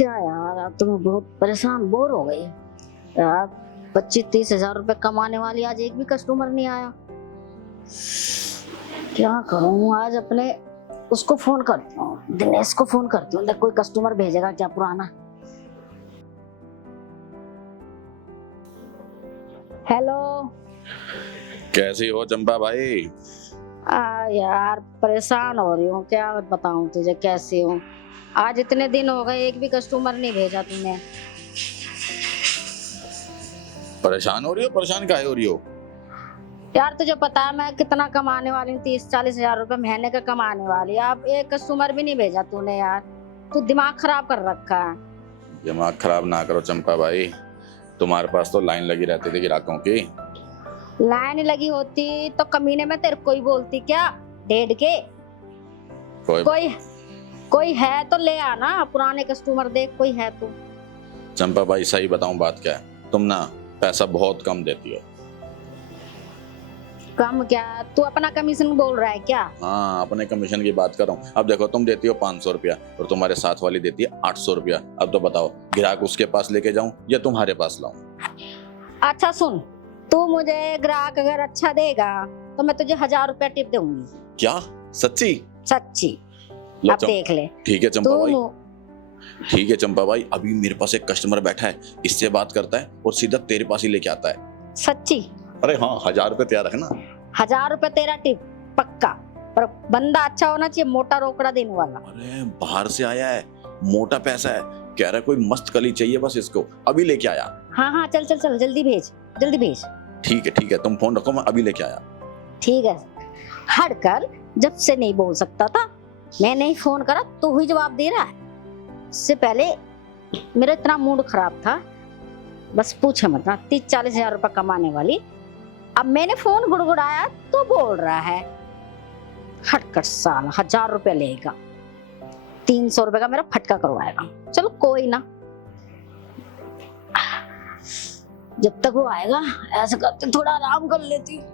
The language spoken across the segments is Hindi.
क्या यार, अब तो मैं बहुत परेशान बोर हो गई यार। 25-30 हजार रुपए कमाने वाली आज एक भी कस्टमर नहीं आया। क्या करूं, आज अपने उसको फोन करती हूँ, दिनेश को फोन करती हूँ, देख कोई कस्टमर भेजेगा क्या पुराना। हेलो। कैसी हो चंपा भाई? यार परेशान हो रही हूँ, क्या बताऊं तुझे कैसी हूँ। आज इतने दिन हो गए एक भी कस्टमर नहीं भेजा तूने। परेशान हो रही हो? परेशान काहे हो रही हो? यार तुझे पता है मैं कितना कमाने वाली हूँ, 30-40 हजार रुपए महीने का कमाने वाली। अब एक कस्टमर भी नहीं भेजा तूने यार, तू दिमाग खराब कर रखा है। दिमाग खराब ना करो चंपा भाई, तुम्हारे पास तो लाइन लगी रहती थी ग्राहकों की। लाइन लगी होती तो कमीने में तेरे को ही बोलती क्या, डेढ़ के। कोई है तो ले आना, पुराने कस्टमर देख कोई है तो। चंपा भाई सही बताऊं बात क्या है, तुम ना पैसा बहुत कम देती हो। कम क्या, तू अपना कमीशन बोल रहा है क्या? हाँ, अपने कमीशन की बात कर रहा हूँ। अब देखो तुम देती हो 500 रुपया और तुम्हारे साथ वाली देती है 800 रुपया। अब तो बताओ ग्राहक उसके पास लेके जाऊं या तुम्हारे पास लाऊं? अच्छा सुन, तू मुझे ग्राहक अगर अच्छा देगा तो मैं तुझे 1000 रुपया टिप दूंगी। क्या सच्ची? सच्ची। लो अब देख ले। ठीक है चंपा भाई, तू ठीक है चंपा भाई, अभी मेरे पास एक कस्टमर बैठा है, इससे बात करता है और सीधा तेरे पास ही लेके आता है। सच्ची? अरे हाँ, 1000 रुपये तैयार रखना। 1000 रुपया तेरा टिप पक्का, पर बंदा अच्छा होना चाहिए, मोटा रोकड़ा देने वाला। अरे बाहर से आया है, मोटा पैसा है, कह रहा है कोई मस्त कली चाहिए बस इसको, अभी लेके आया। हाँ चल चल चल, जल्दी भेज जल्दी भेज। ठीक है तुम फोन रखो, मैं अभी लेके आया। ठीक है। हट कर, जब से नहीं बोल सकता था, मैंने ही फोन करा तो ही जवाब दे रहा है। इससे पहले मेरा इतना मूड खराब था, बस पूछे मत ना, 30-40 हजार रुपया कमाने वाली। अब मैंने फोन गुड़गुड़ाया तो बोल रहा है हटकर साला 1000 रुपया लेगा, 300 रुपए का मेरा फटका करवाएगा। चलो कोई ना, जब तक वो आएगा ऐसा करते थोड़ा आराम कर लेती हूँ।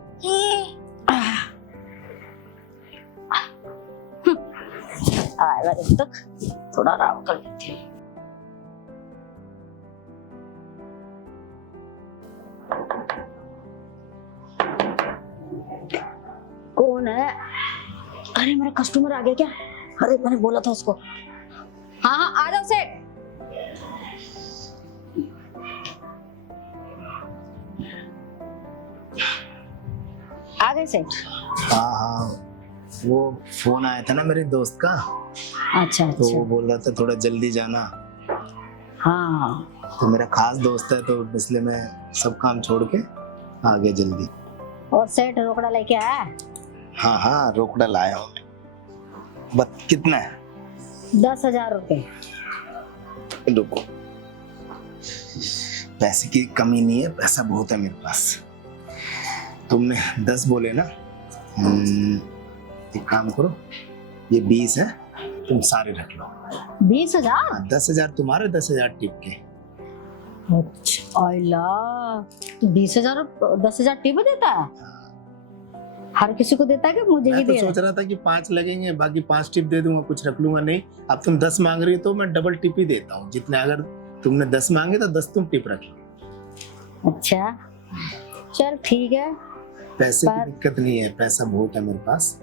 आएगा जब तक थोड़ा आराम कर लेती हूँ। कौन है? अरे मेरा कस्टमर आ गया क्या? अरे मैंने बोला था उसको। हाँ आ जाओ सेठ। आ गए सेठ? हाँ, वो फोन आया था ना मेरे दोस्त का, अच्छा तो वो बोल रहा था थोड़ा जल्दी जाना। हाँ, तो मेरा खास दोस्त है, तो इसलिए मैं सब काम छोड़ के आ गया जल्दी। और सेठ रोकड़ा लेके आया? हाँ रोकड़ा लाया हूँ। कितना है? 10,000 रुपए। रुको, पैसे की कमी नहीं है, पैसा बहुत है मेरे पास। तुमने 10 बोले ना, एक काम करो, ये 20 है, तुम सारे रख लो। 20,000? 10,000 तुम्हारे, 10,000 टिप के। अच्छा आइला, तो 20,000 10,000 टिप देता है? हर किसी को देता है कि मुझे ही मैं तो दे रहा है? सोच रहा था कि 5 लगेंगे, बाकी 5 टिप दे दूंगा, कुछ रख लूंगा। नहीं, अब तुम 10 मांग रही हो तो मैं डबल टिप ही देता हूँ। जितने अगर तुमने 10 मांगे तो 10 तुम टिप रख लो। अच्छा चल ठीक है। पैसे की दिक्कत नहीं है, पैसा बहुत है मेरे पास।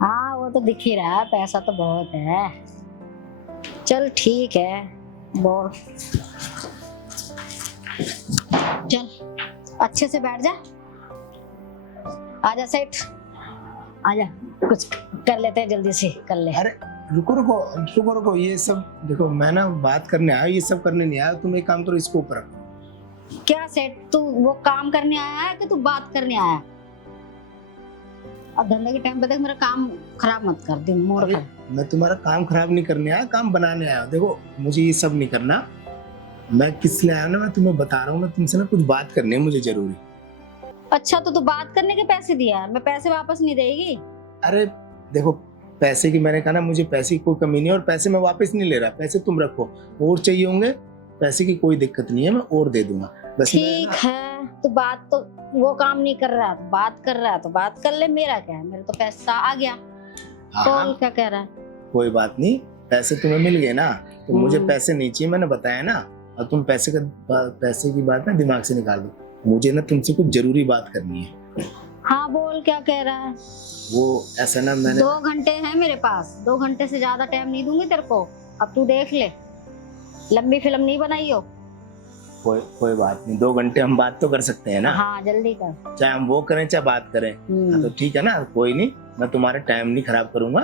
हाँ वो तो दिख ही रहा है, पैसा तो बहुत है। चल ठीक है, बोल। चल अच्छे से बैठ जा। आजा सेठ, आजा, कुछ कर लेते हैं, जल्दी से कर ले। अरे रुको, ये सब देखो, मैं ना बात करने आया, ये सब करने नहीं आया। तुम एक काम करो, इसको ऊपर रखो। क्या सेठ, तू वो काम करने आया है कि तू बात करने आया है? और धंधे के टाइम पे देख, मेरा काम खराब मत कर दे, मोड़ अरे, कर। मैं तुम्हारा काम खराब नहीं करने आया, काम बनाने आया। देखो मुझे ये सब नहीं करना। मैं किस लिए आया ना, मैं तुम्हें बता रहा हूँ। मैं तुमसे ना कुछ बात करनी है मुझे जरूरी। अच्छा तो तू बात करने के पैसे दिया, मैं पैसे वापस नहीं देगी? अरे देखो, पैसे की मैंने कहा ना, मुझे पैसे की कोई कमी नहीं है, और पैसे मैं वापस नहीं ले रहा। पैसे तुम रखो, और चाहिए होंगे पैसे की कोई दिक्कत नहीं है, मैं और दे दूंगा। बस ठीक है, तो बात तो वो काम नहीं कर रहा, तो बात कर रहा है तो बात कर ले। मेरा क्या है, मेरा तो पैसा आ गया। हाँ, कौन क्या कह रहा है? कोई बात नहीं, पैसे तुम्हें मिल गए ना, तो मुझे हम्म। पैसे नहीं चाहिए, मैंने बताया ना। और तुम पैसे की बात ना दिमाग से निकाल दो। मुझे ना तुमसे कुछ जरूरी बात करनी है। हाँ बोल, क्या कह रहा है? वो ऐसा ना मैंने 2 घंटे हैं मेरे पास, 2 घंटे से ज्यादा टाइम नहीं दूंगी तेरे को। अब तू देख ले, लंबी फिल्म नहीं बनाई हो। कोई बात नहीं, 2 घंटे हम बात तो कर सकते हैं ना। हाँ जल्दी कर। चाहे हम वो करें चाहे बात करें। हाँ, तो ठीक है ना, कोई नहीं, मैं तुम्हारा टाइम नहीं खराब करूंगा,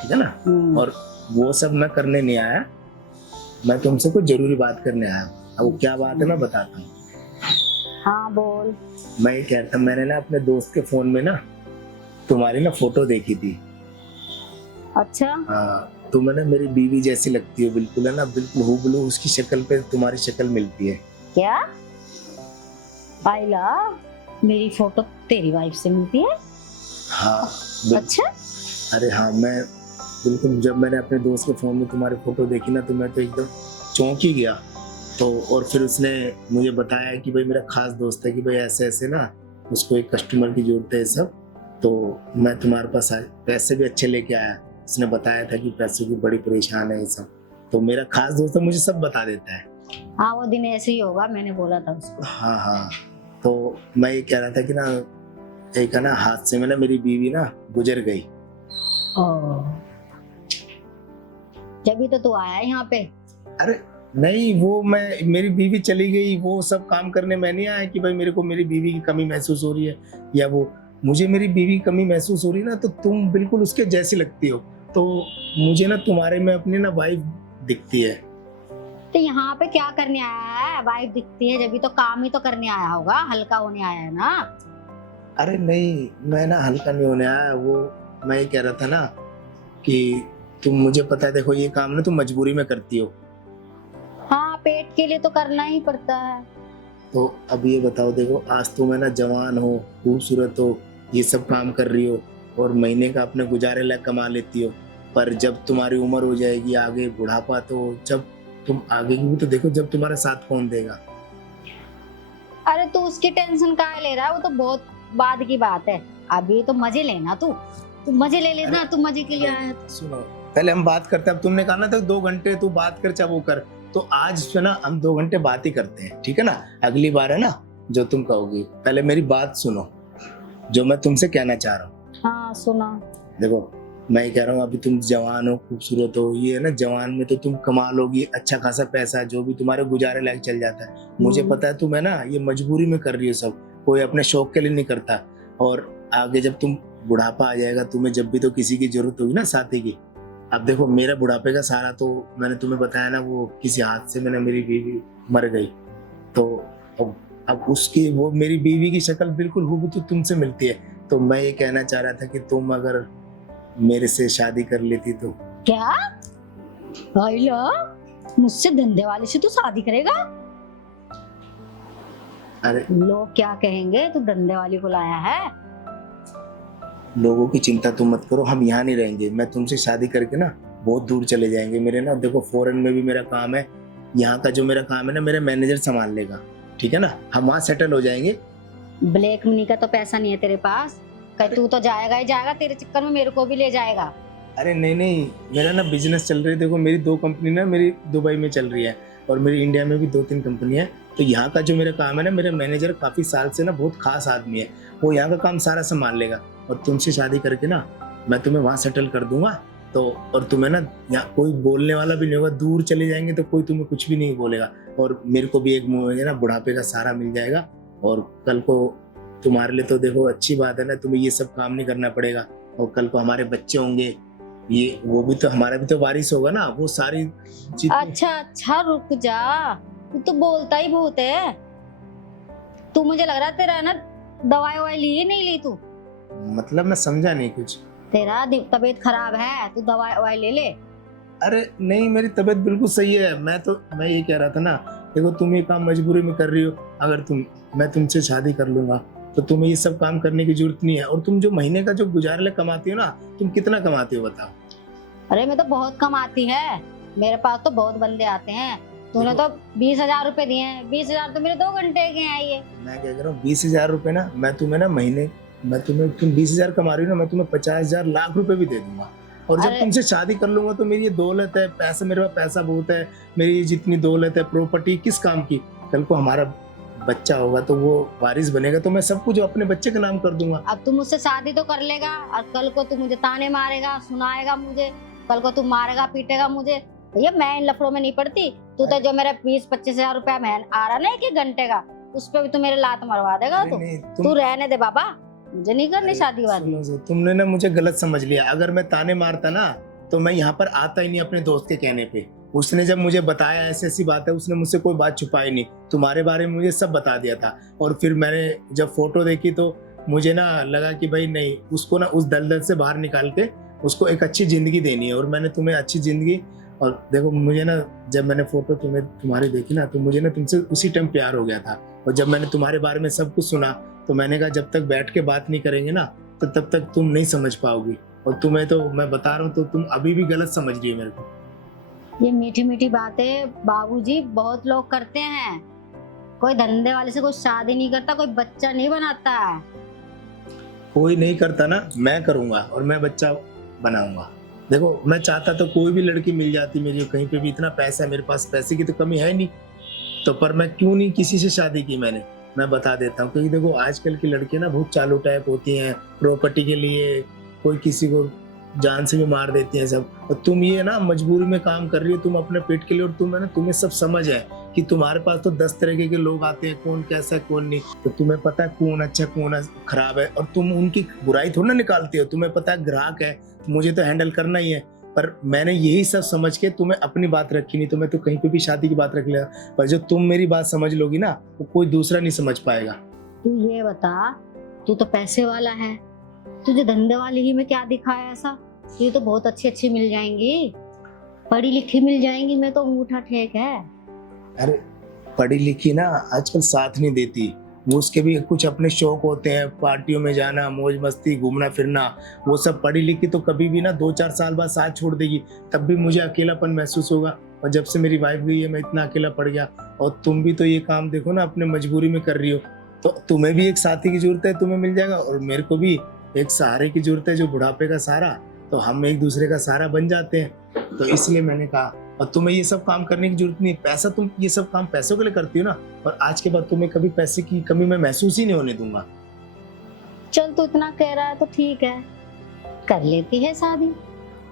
ठीक है ना। और वो सब मैं करने नहीं आया, मैं तुमसे कुछ जरूरी बात करने आया हूँ। अब वो क्या बात है मैं बताता हूँ। हाँ बोल। मैं ये कहता, मैंने ना अपने दोस्त के फोन में ना तुम्हारी ना फोटो देखी थी। अच्छा। हाँ, तुम ना मेरी बीवी जैसी लगती हो, बिल्कुल है ना, बिल्कुल हूबहू उसकी शक्ल पे तुम्हारी शक्ल मिलती है। क्या पाइला, मेरी फोटो तेरी वाइफ से मिलती है? हाँ अच्छा। अरे हाँ, मैं बिल्कुल, जब मैंने अपने दोस्त के फोन में तुम्हारी फोटो देखी ना तो मैं तो एकदम चौंक ही गया। तो और फिर उसने मुझे बताया कि भाई मेरा खास दोस्त है, कि भाई ऐसे ऐसे ना उसको एक कस्टमर की जरूरत है सब, तो मैं तुम्हारे पास आया, पैसे भी अच्छे लेके आया। उसने बताया था कि पैसों की बड़ी परेशान है ये सब, तो मेरा खास दोस्त है, मुझे सब बता देता है। हाँ वो दिन ऐसे ही होगा, मैंने बोला था उसको। हाँ हाँ, तो मैं ये कह रहा था कि ना एक है ना हादसे में ना मेरी बीवी ना गुजर गई। जब तो तू आया यहाँ पे। अरे नहीं, वो मेरी बीवी चली गई, वो सब काम करने मैं नहीं आया कि भाई मेरे को मेरी बीवी की कमी महसूस हो रही है, या वो मुझे मेरी बीवी की कमी महसूस हो रही है ना, तो तुम बिल्कुल उसके जैसी लगती हो, तो मुझे ना तुम्हारे में अपनी ना वाइफ दिखती है। तो यहाँ पे क्या करने आया है? वाइफ दिखती है जब तो काम ही तो करने आया होगा, हल्का होने आया है ना। अरे नहीं, मैं ना हल्का नहीं होने आया, वो मैं ये कह रहा था ना कि तुम, मुझे पता है, देखो ये काम ना तुम मजबूरी में करती हो। हाँ पेट के लिए तो करना ही पड़ता है। तो अब ये बताओ, देखो आज तुम है ना जवान हो, खूबसूरत हो, ये सब काम कर रही हो और महीने का अपने गुजारे लायक कमा लेती हो, पर जब तुम्हारी उम्र हो जाएगी आगे, बुढ़ापा, तो जब तुम आगे की भी तो देखो, जब तुम्हारा साथ कौन देगा। अरे तू उसकी टेंशन काहे ले रहा है? वो तो बहुत बाद की बात है, अभी तो मजे लेना। तू मजे ले लेना, तू मजे के लिए आया है। सुनो, पहले हम बात करते हैं। अब तुमने कहा ना तो 2 घंटे तू बात कर चाहे वो कर, तो आज जो ना हम 2 घंटे बात ही करते हैं, ठीक है ना। अगली बार है ना जो तुम कहोगी, पहले मेरी बात सुनो जो मैं तुमसे कहना चाह रहा हूँ। हाँ सुना। देखो मैं ये कह रहा हूँ, अभी तुम जवान हो, खूबसूरत हो, ये है ना, जवान में तो तुम कमा लोगी अच्छा खासा पैसा, जो भी तुम्हारे गुजारे लायक चल जाता है। मुझे पता है तुम है ना ये मजबूरी में कर रही हो सब, कोई अपने शौक के लिए नहीं करता। और आगे जब तुम बुढ़ापा आ जाएगा, तुम्हें जब भी तो किसी की जरूरत होगी ना साथी की। अब देखो मेरा बुढ़ापे का सहारा तो मैंने तुम्हें बताया ना, वो किसी हादसे में ना मेरी बीवी मर गई, तो अब उसकी, वो मेरी बीवी की शक्ल बिल्कुल हूबहू तो तुमसे मिलती है। तो मैं ये कहना चाह रहा था कि तुम अगर मेरे से शादी कर लेती तो। क्या भाईला, मुझसे धंधे वाले से तू शादी करेगा? अरे लोग क्या कहेंगे, तू धंधे वाली को लाया है। लोगों की चिंता तुम मत करो, हम यहाँ नहीं रहेंगे, मैं तुमसे शादी करके ना बहुत दूर चले जाएंगे। मेरे ना देखो फॉरेन में भी मेरा काम है, यहाँ का जो मेरा काम है ना मेरा मैनेजर संभाल लेगा, ठीक है ना। हम वहाँ सेटल हो जाएंगे। ब्लैक मनी का तो पैसा नहीं है तेरे पास, कहीं तू तो जाएगा ही जाएगा, तेरे चक्कर में मेरे को भी ले जाएगा। अरे नहीं नहीं, मेरा ना बिजनेस चल रही है। देखो मेरी 2 कंपनी ना मेरी दुबई में चल रही है, और मेरी इंडिया में भी 2-3 कंपनी है। तो यहाँ का जो मेरा काम है ना, मेरा मैनेजर काफ़ी साल से ना बहुत खास आदमी है, वो यहाँ का काम सारा संभाल लेगा। और तुमसे शादी करके ना मैं तुम्हें वहाँ सेटल कर दूंगा, तो और तुम्हें ना यहाँ कोई बोलने वाला भी नहीं होगा, दूर चले जाएंगे तो कोई तुम्हें कुछ भी नहीं बोलेगा। और मेरे को भी एक मुझे ना बुढ़ापे का सहारा मिल जाएगा, और कल को तुम्हारे लिए तो देखो अच्छी बात है ना, तुम्हें ये सब काम नहीं करना पड़ेगा। और कल को हमारे बच्चे होंगे, ये वो भी तो हमारा भी तो वारिस होगा ना, वो सारी चीज। अच्छा रुक जा, तू तो बोलता ही बहुत है। तू, मुझे लग रहा है तेरा ना दवाई ववाई ली नहीं ली तू? मतलब मैं समझा नहीं कुछ। तेरा तबीयत खराब है, तू दवाई ववाई ले ले। अरे नहीं, मेरी तबीयत बिल्कुल सही है। मैं ये कह रहा था ना, देखो तुम ये काम मजबूरी में कर रही हो, अगर मैं तुमसे शादी कर लूंगा तो तुम्हें ये सब काम करने की जरूरत नहीं है। और तुम जो महीने का जो गुजारे लायक कमाती हो ना, तुम कितना कमाती हो बताओ? अरे मैं तो बहुत कमाती है, मेरे पास तो बहुत बंदे आते हैं। तूने तो 20,000 रुपए दिए हैं, 20,000 तो मेरे 2 घंटे के हैं ये। मैं क्या कह रहा हूँ, 20,000 रुपए ना मैं तुम्हें ना महीने, तुम 20,000 कमा रही हो ना, मैं तुम्हें 50,000 लाख रुपए भी दे दूंगा। और जब अरे- तुमसे शादी कर लूंगा तो मेरी ये दौलत है, पैसा, मेरे पास पैसा बहुत है, मेरी ये जितनी दौलत है, प्रॉपर्टी किस काम की? कल को हमारा बच्चा होगा तो वो वारिस बनेगा, तो मैं सब कुछ अपने बच्चे का नाम कर दूंगा। अब तू मुझसे शादी तो कर लेगा और कल को तू मुझे ताने मारेगा, सुनाएगा मुझे, कल को तू मारेगा पीटेगा मुझे। भैया मैं इन लफड़ों में नहीं पड़ती। तू तो जो मेरा 20-25 हजार रुपया महीना आ रहा ना एक घंटे का, उस पे भी तू मेरे लात मरवा देगा। नहीं, तू रहने दे बाबा, मुझे नहीं करनी शादी वादी। सुनो, तुमने ना मुझे गलत समझ लिया। अगर मैं ताने मारता ना तो मैं यहाँ पर आता ही नहीं अपने दोस्त के कहने पे। उसने जब मुझे बताया ऐसी ऐसी बात है, उसने मुझसे कोई बात छुपाई नहीं, तुम्हारे बारे में मुझे सब बता दिया था। और फिर मैंने जब फोटो देखी तो मुझे ना लगा कि भाई नहीं, उसको ना उस दलदल से बाहर निकाल के उसको एक अच्छी जिंदगी देनी है। और मैंने तुम्हें अच्छी जिंदगी, और देखो मुझे ना जब मैंने फोटो तुम्हारी देखी ना तो मुझे ना तुमसे उसी टाइम प्यार हो गया था। और जब मैंने तुम्हारे बारे में सब कुछ सुना तो मैंने कहा जब तक बैठ के बात नहीं करेंगे ना तो तब तक तुम नहीं समझ पाओगी। और तुम्हें तो मैं बता रहा हूँ तो तुम अभी भी गलत समझ रही हो मेरे को। ये मीठी मीठी बातें बाबूजी बहुत लोग करते हैं। कोई धंधे वाले से कोई शादी नहीं करता, कोई बच्चा नहीं बनाता। कोई नहीं करता ना, मैं करूंगा और मैं बच्चा बनाऊंगा। देखो मैं चाहता तो कोई भी लड़की मिल जाती मेरी, कहीं पे भी इतना पैसा है मेरे पास, पैसे की तो कमी है नहीं। तो पर मैं क्यों नहीं किसी से शादी की मैंने, मैं बता देता हूँ। क्योंकि देखो आजकल की लड़कियां ना बहुत चालू टाइप होती हैं, प्रॉपर्टी के लिए कोई किसी को जान से भी मार देती हैं सब। और तुम ये ना मजबूरी में काम कर रही हो, तुम अपने पेट के लिए, और तुम है ना, तुम्हें सब समझ है कि तुम्हारे पास तो 10 तरह के लोग आते हैं, कौन कैसा है कौन नहीं। तो तुम्हें पता है कौन अच्छा कौन खराब है, और तुम उनकी बुराई थोड़ी ना निकालती हो। तुम्हें पता है ग्राहक है, मुझे तो हैंडल करना ही है। पर मैंने यही सब समझ के तुम्हें अपनी बात रखी, नहीं तो मैं तो कहीं पे भी शादी की बात रख लिया। पर जो तुम मेरी बात समझ लोगी ना वो कोई दूसरा नहीं समझ पाएगा। तू ये बता, तू तो पैसे वाला है, तुझे धंधे वाले ही में क्या दिखा है ऐसा? ये तो बहुत अच्छी अच्छी मिल जाएंगी, पढ़ी लिखी मिल जाएंगी, मैं तो अंगूठा टेक है। अरे पढ़ी लिखी ना आजकल साथ नहीं देती, वो उसके भी कुछ अपने शौक होते हैं, पार्टियों में जाना, मौज मस्ती, घूमना फिरना, वो सब। पढ़ी लिखी तो कभी भी ना 2-4 साल बाद साथ छोड़ देगी, तब भी मुझे अकेलापन महसूस होगा। और जब से मेरी वाइफ गई है मैं इतना अकेला पड़ गया। और तुम भी तो ये काम देखो ना अपने मजबूरी में कर रही हो, तो तुम्हें भी एक साथी की जरूरत है, तुम्हें मिल जाएगा। और मेरे को भी एक सहारे की जरूरत है, जो बुढ़ापे का सहारा, तो हम एक दूसरे का सहारा बन जाते हैं। तो इसलिए मैंने कहा, और तुम्हें ये सब काम करने की जरूरत नहीं है। पैसा, तुम ये सब काम पैसों के लिए करती हो ना, और आज के बाद तुम्हें कभी पैसे की कमी मैं महसूस ही नहीं होने दूंगा। चल तू इतना कह रहा है तो ठीक है, कर लेती है शादी।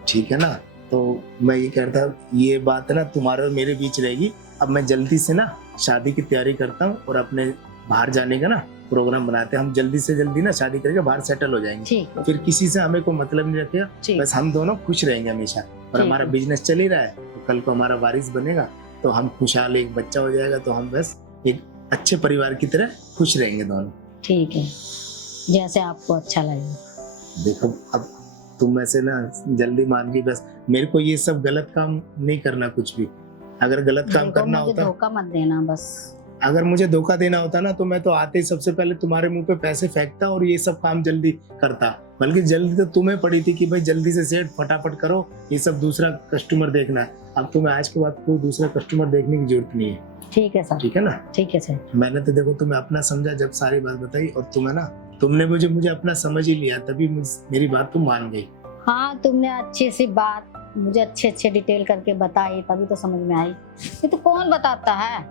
ठीक है ना? तो मैं ये कहता हूँ, ये बात है ना तुम्हारे और मेरे बीच रहेगी। अब मैं जल्दी से ना शादी की तैयारी करता हूँ और अपने बाहर जाने का ना प्रोग्राम बनाते हैं। हम जल्दी से जल्दी ना शादी करके बाहर सेटल हो जाएंगे। ठीक है, फिर किसी से हमें कोई मतलब नहीं रखेगा, ठीक। बस हम दोनों खुश रहेंगे हमेशा। और ठीक हमारा है। बिजनेस चल ही रहा है, तो कल को हमारा वारिस बनेगा तो हम खुशहाल, एक बच्चा हो जाएगा तो हम बस एक अच्छे परिवार की तरह खुश रहेंगे दोनों। ठीक है, जैसे आपको अच्छा लगे। देखो अब तुम ऐसे ना जल्दी मान गई, बस मेरे को ये सब गलत काम नहीं करना कुछ भी। अगर गलत काम देखो, करना मुझे होता, धोखा मत देना बस। अगर मुझे धोखा देना होता ना तो मैं तो आते ही सबसे पहले तुम्हारे मुंह पे पैसे फेंकता और ये सब काम जल्दी करता। बल्कि जल्दी तो तुम्हें पड़ी थी कि भाई जल्दी से सेट फटाफट करो, ये सब दूसरा कस्टमर देखना है। अब तुम्हें आज के बाद कोई दूसरा कस्टमर देखने की जरूरत नहीं है। ठीक है सर, ठीक है ना? ठीक है सर। मैंने तो देखो तुम्हें अपना समझा जब सारी बात बताई, और तुम्हें ना, तुमने मुझे अपना समझ ही लिया, तभी मेरी बात तुम मान गई। हाँ, तुमने अच्छी सी बात मुझे अच्छे डिटेल करके बताई, तभी तो समझ में आई। ये तो कौन बताता है?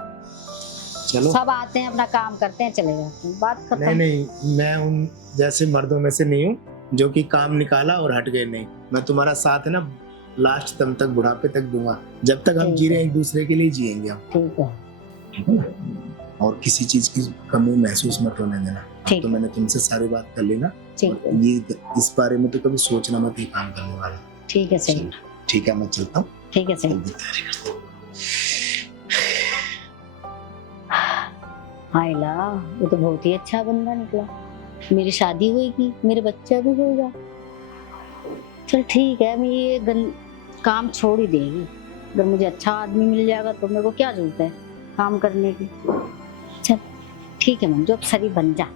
चलो, सब आते हैं, अपना काम करते हैं, चले जाते हैं, बात खत्म। नहीं, मैं उन जैसे मर्दों में से नहीं हूँ जो कि काम निकाला और हट गए। नहीं, मैं तुम्हारा साथ है ना लास्ट दम तक, बुढ़ापे तक दूंगा। जब तक हम ठीक जी रहे है। हैं एक दूसरे के लिए जिएंगे हम। ठीक है, और किसी चीज की कमी महसूस मत होने देना। ठीक तो है, मैंने तुमसे सारी बात कर ली ना, ठीक और है, ये इस बारे में तो कभी सोचना मत, ये काम करने वाला। ठीक है सर, ठीक है, मैं चलता हूँ, ठीक है सर। जल्दी तैयारी करता हूँ। हाय ला, ये तो बहुत ही अच्छा बंदा निकला। मेरी शादी होगी, मेरे बच्चा भी होगा। चल ठीक है, मैं ये काम छोड़ ही देगी। अगर मुझे अच्छा आदमी मिल जाएगा तो मेरे को क्या जरूरत है काम करने की। चल ठीक है मंजू, अब सरी बन जा।